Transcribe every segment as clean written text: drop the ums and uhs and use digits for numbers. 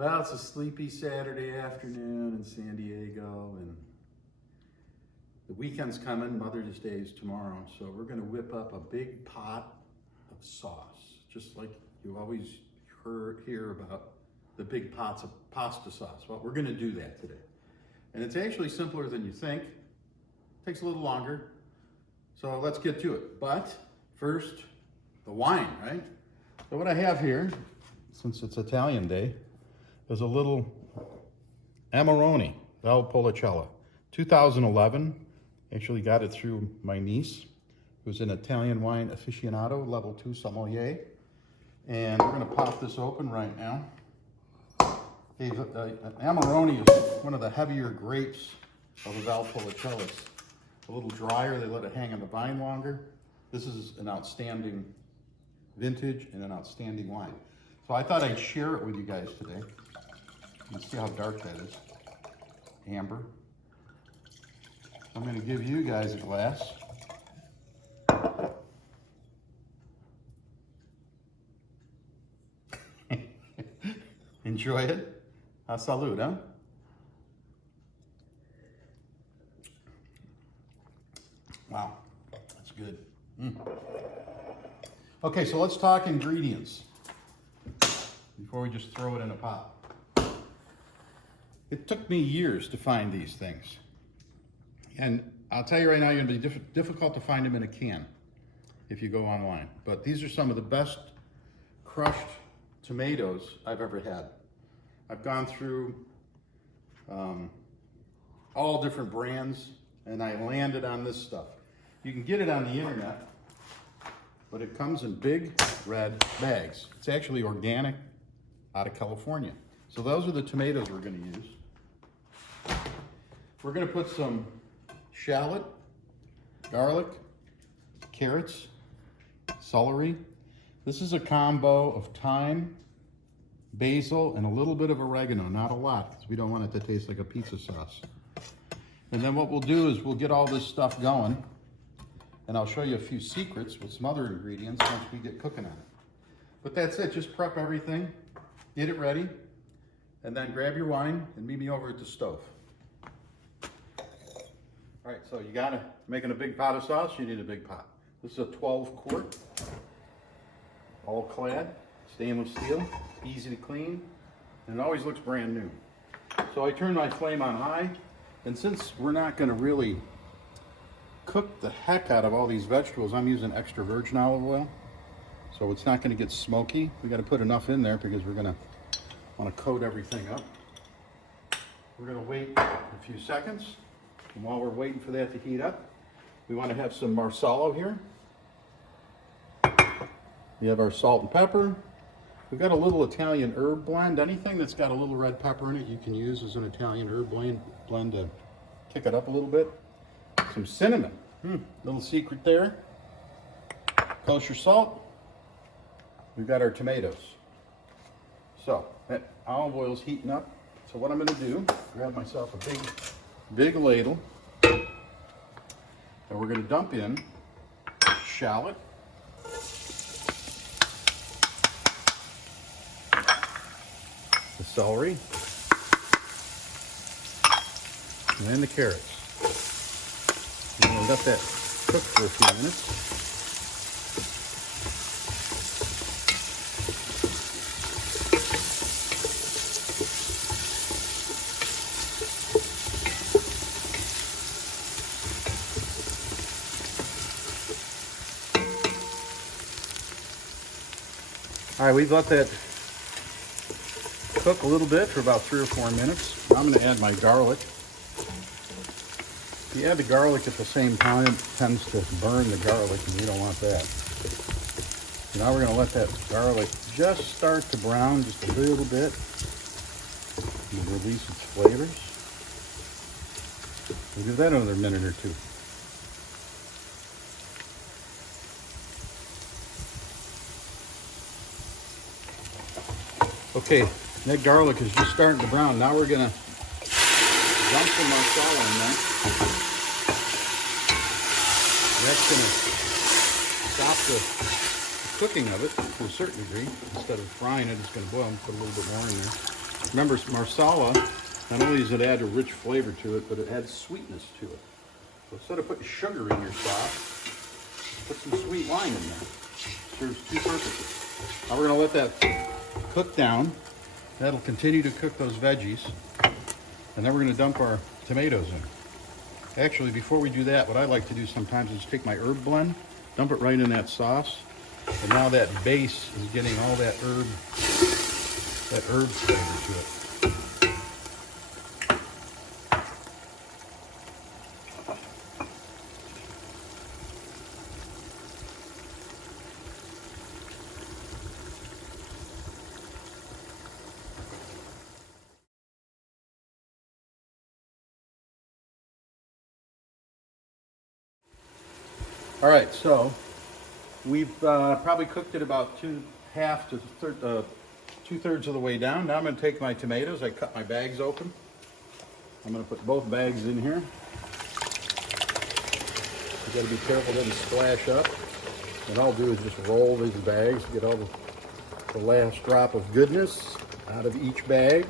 Well, it's a sleepy Saturday afternoon in San Diego, and the weekend's coming. Mother's Day is tomorrow, so we're gonna whip up a big pot of sauce, just like you always hear about the big pots of pasta sauce. Well, we're gonna do that today. And it's actually simpler than you think. Takes a little longer, so let's get to it. But first, the wine, right? So what I have here, since it's Italian Day, is a little Amarone Valpolicella, 2011. Actually got it through my niece, who's an Italian wine aficionado, level 2 sommelier. And we're gonna pop this open right now. Amarone is one of the heavier grapes of the Valpolicellas. A little drier, they let it hang on the vine longer. This is an outstanding vintage and an outstanding wine. So I thought I'd share it with you guys today. You can see how dark that is. Amber. I'm gonna give you guys a glass. Enjoy it. Salud, huh? Wow, that's good. Okay, so let's talk ingredients before we just throw it in a pot. It took me years to find these things. And I'll tell you right now, you're gonna be difficult to find them in a can if you go online. But these are some of the best crushed tomatoes I've ever had. I've gone through all different brands, and I landed on this stuff. You can get it on the internet, but it comes in big red bags. It's actually organic out of California. So those are the tomatoes we're gonna use. We're gonna put some shallot, garlic, carrots, celery. This is a combo of thyme, basil, and a little bit of oregano, not a lot, because we don't want it to taste like a pizza sauce. And then what we'll do is we'll get all this stuff going, and I'll show you a few secrets with some other ingredients once we get cooking on it. But that's it, just prep everything, get it ready, and then grab your wine and meet me over at the stove. All right, so you gotta, making a big pot of sauce, you need a big pot. This is a 12 quart, all clad, stainless steel, easy to clean, and it always looks brand new. So I turn my flame on high, and since we're not gonna really cook the heck out of all these vegetables, I'm using extra virgin olive oil, so it's not gonna get smoky. We gotta put enough in there because we're gonna wanna coat everything up. We're gonna wait a few seconds, and while we're waiting for that to heat up, we wanna have some marsala here. We have our salt and pepper. We've got a little Italian herb blend. Anything that's got a little red pepper in it, you can use as an Italian herb blend to kick it up a little bit. Some cinnamon, little secret there. Kosher salt. We've got our tomatoes. So that olive oil's heating up. So what I'm gonna do, grab myself a big ladle, and we're gonna dump in shallot, the celery, and then the carrots. I'm gonna let that cook for a few minutes. All right, we've let that cook a little bit for about 3 or 4 minutes. I'm gonna add my garlic. If you add the garlic at the same time, it tends to burn the garlic, and we don't want that. So now we're gonna let that garlic just start to brown just a little bit and release its flavors. We'll give that another minute or two. Okay, that garlic is just starting to brown. Now we're gonna dump some marsala in there. That's gonna stop the cooking of it to a certain degree. Instead of frying it, it's gonna boil. Put a little bit more in there. Remember, marsala, not only does it add a rich flavor to it, but it adds sweetness to it. So instead of putting sugar in your sauce, put some sweet wine in there. Serves two purposes. Now we're going to let that cook down. That'll continue to cook those veggies. And then we're going to dump our tomatoes in. Actually, before we do that, what I like to do sometimes is take my herb blend, dump it right in that sauce. And now that base is getting all that herb flavor to it. All right, so we've probably cooked it about two-thirds of the way down. Now I'm going to take my tomatoes. I cut my bags open. I'm going to put both bags in here. You got to be careful it doesn't splash up. What I'll do is just roll these bags, get all the last drop of goodness out of each bag.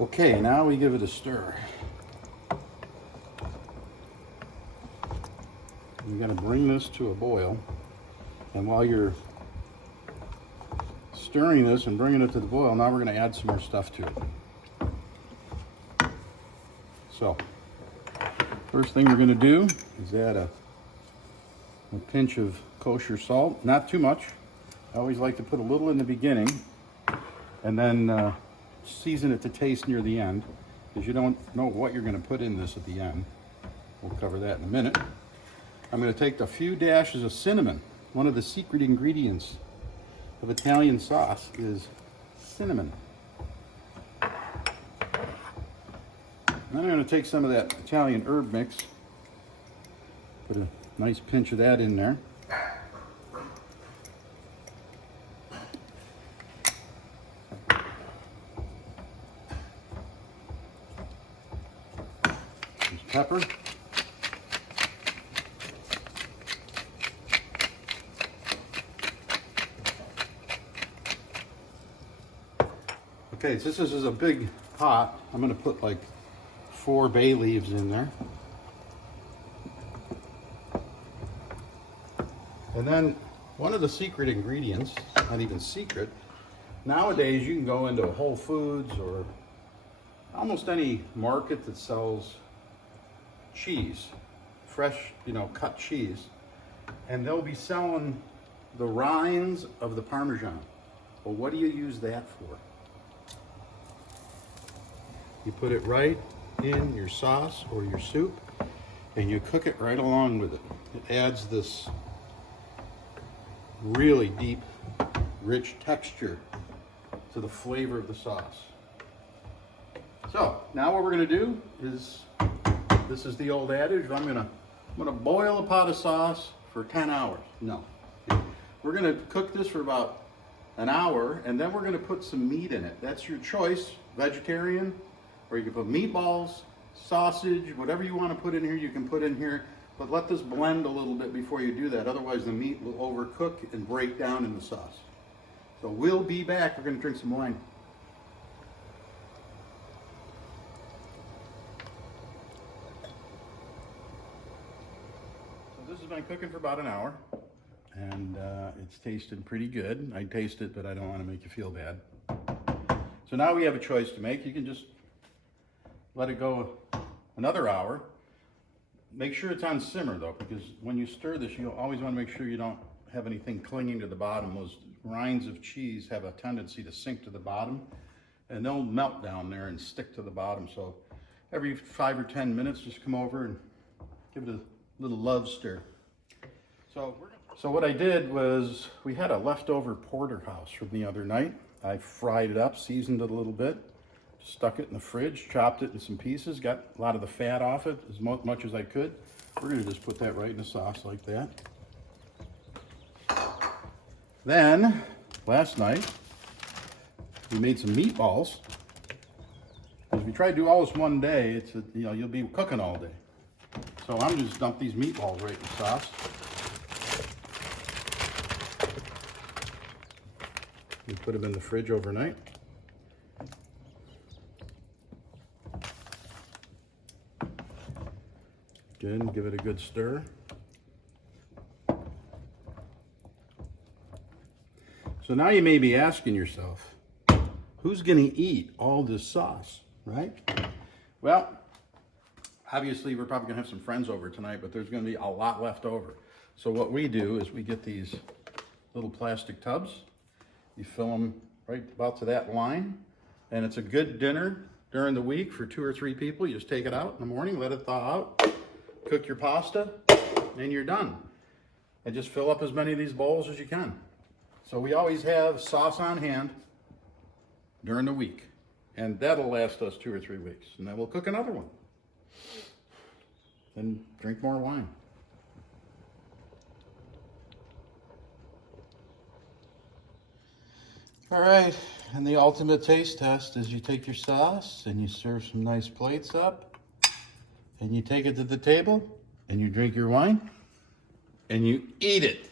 Okay, now we give it a stir. You're going to bring this to a boil, and while you're stirring this and bringing it to the boil, now we're going to add some more stuff to it. So, first thing we're going to do is add a pinch of kosher salt, not too much. I always like to put a little in the beginning, and then season it to taste near the end, because you don't know what you're going to put in this at the end. We'll cover that in a minute. I'm going to take a few dashes of cinnamon. One of the secret ingredients of Italian sauce is cinnamon. Then I'm going to take some of that Italian herb mix, put a nice pinch of that in there. Pepper. Okay, so this is a big pot. I'm going to put like 4 bay leaves in there. And then one of the secret ingredients, not even secret, nowadays you can go into Whole Foods or almost any market that sells cheese, fresh, cut cheese, and they'll be selling the rinds of the Parmesan. Well, what do you use that for? You put it right in your sauce or your soup, and you cook it right along with it. It adds this really deep, rich texture to the flavor of the sauce. So now what we're going to do is, this is the old adage, I'm gonna boil a pot of sauce for 10 hours. No. We're gonna cook this for about an hour, and then we're gonna put some meat in it. That's your choice, vegetarian, or you can put meatballs, sausage, whatever you want to put in here, you can put in here. But let this blend a little bit before you do that. Otherwise the meat will overcook and break down in the sauce. So we'll be back. We're gonna drink some wine. This has been cooking for about an hour, and it's tasted pretty good. I taste it, but I don't want to make you feel bad. So now we have a choice to make. You can just let it go another hour. Make sure it's on simmer though, because when you stir this, you always want to make sure you don't have anything clinging to the bottom. Those rinds of cheese have a tendency to sink to the bottom, and they'll melt down there and stick to the bottom. So every 5 or 10 minutes, just come over and give it a little love stir. So So what I did was, we had a leftover porterhouse from the other night. I fried it up, seasoned it a little bit, stuck it in the fridge, chopped it in some pieces, got a lot of the fat off it as much as I could. We're gonna just put that right in the sauce like that. Then, last night, we made some meatballs. If you try to do all this one day, you'll be cooking all day. So I'm just dump these meatballs right in the sauce. We put them in the fridge overnight. Again, give it a good stir. So now you may be asking yourself, who's gonna eat all this sauce, right? Well, obviously we're probably gonna have some friends over tonight, but there's gonna be a lot left over. So what we do is we get these little plastic tubs. You fill them right about to that line, and it's a good dinner during the week for 2 or 3 people. You just take it out in the morning, let it thaw out, cook your pasta, and you're done. And just fill up as many of these bowls as you can. So we always have sauce on hand during the week, and that'll last us 2 or 3 weeks. And then we'll cook another one. Then drink more wine. All right, and the ultimate taste test is you take your sauce and you serve some nice plates up, and you take it to the table and you drink your wine and you eat it.